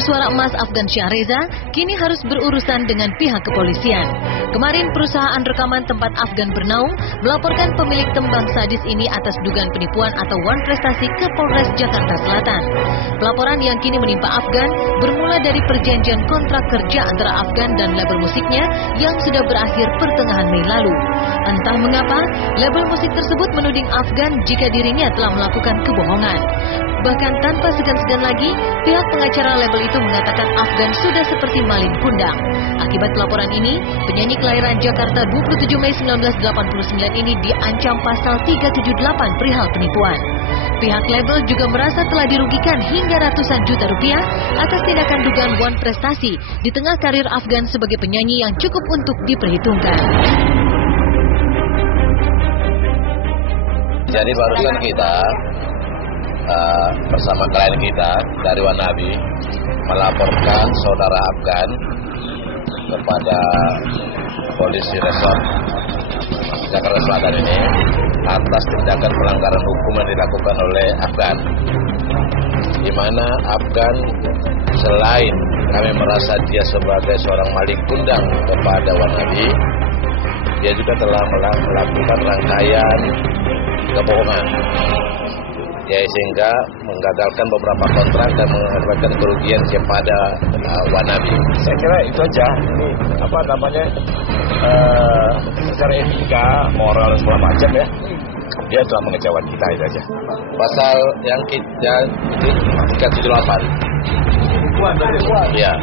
bersuara emas Afgan Syahreza kini harus berurusan dengan pihak kepolisian. Kemarin perusahaan rekaman tempat Afgan bernaung melaporkan pemilik tembang sadis ini atas dugaan penipuan atau wan prestasi ke Polres Jakarta Selatan. Pelaporan yang kini menimpa Afgan bermula dari perjanjian kontrak kerja antara Afgan dan label musiknya yang sudah berakhir pertengahan Mei lalu. Entah mengapa, label musik tersebut menuding Afgan jika dirinya telah melakukan kebohongan. Bahkan tanpa segan-segan lagi, pihak pengacara label itu mengatakan Afgan sudah seperti maling kundang. Akibat pelaporan ini, penyanyi kelahiran Jakarta 27 Mei 1989 ini diancam pasal 378 perihal penipuan. Pihak label juga merasa telah dirugikan hingga ratusan juta rupiah atas tindakan dugaan wan prestasi di tengah karir Afgan sebagai penyanyi yang cukup untuk diperhitungkan. Jadi barusan kita bersama klien kita dari Wanabi melaporkan saudara Afgan kepada polisi resort Jakarta Selatan ini atas tindakan pelanggaran hukum yang dilakukan oleh Afgan, di mana Afgan selain kami merasa dia sebagai seorang maling kundang kepada Wanabi, dia juga telah melakukan rangkaian kebohongan, ya, sehingga menggagalkan beberapa kontrak dan mengakibatkan kerugian kepada Wanabi. Saya kira itu aja. Ini apa namanya, secara etika, moral segala macam ya, dia telah mengecewakan kita, itu aja. Pasal yang kita 378. Ya.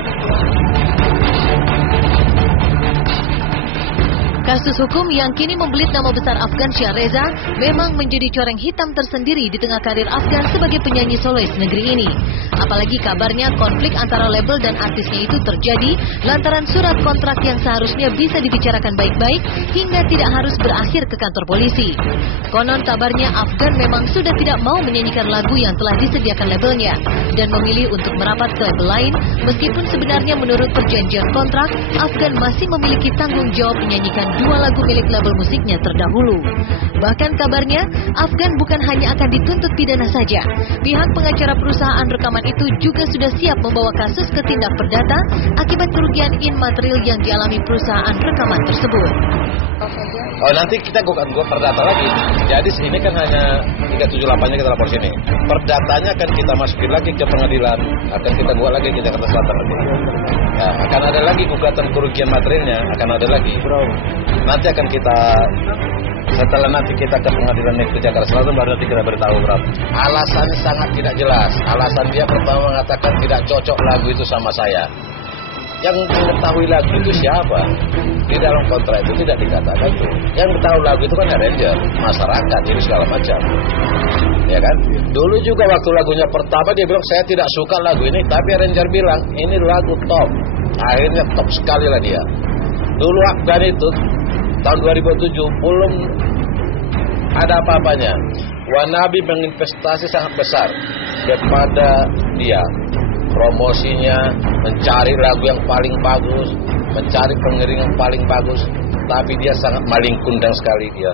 Kasus hukum yang kini membelit nama besar Afgan Syahreza memang menjadi coreng hitam tersendiri di tengah karir Afgan sebagai penyanyi solois negeri ini. Apalagi kabarnya konflik antara label dan artisnya itu terjadi lantaran surat kontrak yang seharusnya bisa dibicarakan baik-baik hingga tidak harus berakhir ke kantor polisi. Konon kabarnya Afgan memang sudah tidak mau menyanyikan lagu yang telah disediakan labelnya dan memilih untuk merapat ke label lain, meskipun sebenarnya menurut perjanjian kontrak Afgan masih memiliki tanggung jawab menyanyikan 2 lagu milik label musiknya terdahulu. Bahkan kabarnya, Afgan bukan hanya akan dituntut pidana saja. Pihak pengacara perusahaan rekaman itu juga sudah siap membawa kasus ke tindak perdata akibat kerugian immaterial yang dialami perusahaan rekaman tersebut. Oh, nanti kita gugat perdata lagi. Jadi ini kan hanya 378-nya kita lapor sini. Perdatanya akan kita masukin lagi ke pengadilan, akan kita buat lagi ke Jakarta Selatan nanti. Ya, akan ada lagi gugatan kerugian materialnya, akan ada lagi. Nanti akan kita, setelah nanti kita ke pengadilan negeri Jakarta Selatan, baru nanti kita beritahu berapa. Alasannya sangat tidak jelas. Alasan dia pertama mengatakan tidak cocok lagu itu sama saya. Yang mengetahui lagu itu siapa? Di dalam kontrak itu tidak dikatakan itu. Yang tahu lagu itu kan arranger, masyarakat, ini segala macam. Ya kan? Dulu juga waktu lagunya pertama dia bilang saya tidak suka lagu ini, tapi arranger bilang ini lagu top. Akhirnya top sekali lah dia. Dulu Afgan itu tahun 2007 belum ada apa-apanya. Wanabi menginvestasi sangat besar kepada dia. Promosinya, mencari lagu yang paling bagus, mencari pengiring yang paling bagus, tapi dia sangat maling kundang sekali dia.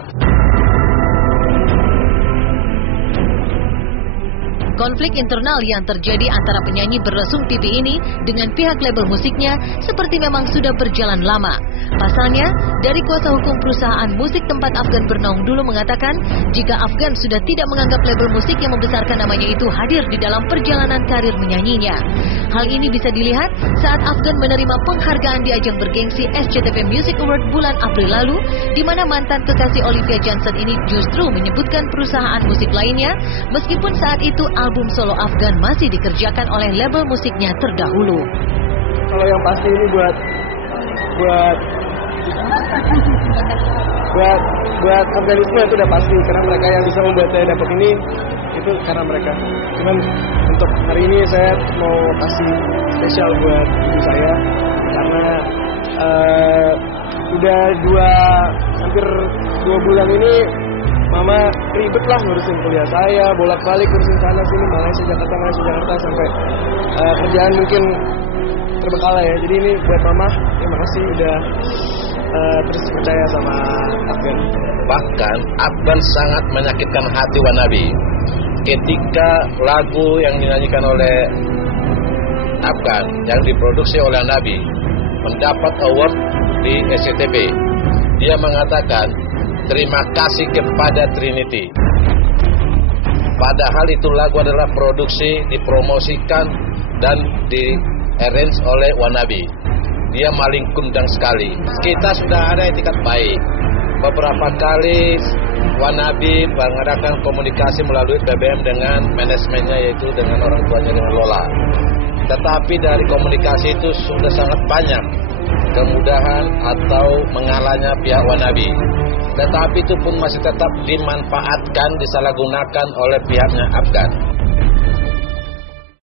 Konflik internal yang terjadi antara penyanyi berlesung TV ini dengan pihak label musiknya seperti memang sudah berjalan lama. Pasalnya, dari kuasa hukum perusahaan musik tempat Afgan bernaung dulu mengatakan, jika Afgan sudah tidak menganggap label musik yang membesarkan namanya itu hadir di dalam perjalanan karir menyanyinya. Hal ini bisa dilihat saat Afgan menerima penghargaan di ajang bergengsi SCTV Music Award bulan April lalu, di mana mantan kekasih Olivia Johnson ini justru menyebutkan perusahaan musik lainnya, meskipun saat itu album solo Afgan masih dikerjakan oleh label musiknya terdahulu. Kalau yang pasti ini buat Afganisme itu udah pasti, karena mereka yang bisa membuat saya dapat ini itu karena mereka. Cuman untuk hari ini saya mau kasih spesial buat ibu saya karena udah hampir 2 bulan ini Mama ribet lah ngurusin kuliah saya, bolak-balik ngurusin sana sini, Malaysia Jakarta sampai kerjaan mungkin terbengkalai ya. Jadi ini buat Mama, terima kasih udah terus percaya sama Afgan. Bahkan Afgan sangat menyakitkan hati Wanabi ketika lagu yang dinyanyikan oleh Afgan yang diproduksi oleh Nabi mendapat award di SCTV. Dia mengatakan terima kasih kepada Trinity. Padahal itu lagu adalah produksi, dipromosikan dan di-arrange oleh Wanabi. Dia maling kundang sekali. Kita sudah ada etikat baik. Beberapa kali Wanabi mengadakan komunikasi melalui BBM dengan manajemennya, yaitu dengan orang tuanya, dengan Lola. Tetapi dari komunikasi itu sudah sangat banyak kemudahan atau mengalahnya pihak Wanabi. Tetapi itu pun masih tetap dimanfaatkan, disalahgunakan oleh pihaknya Afgan.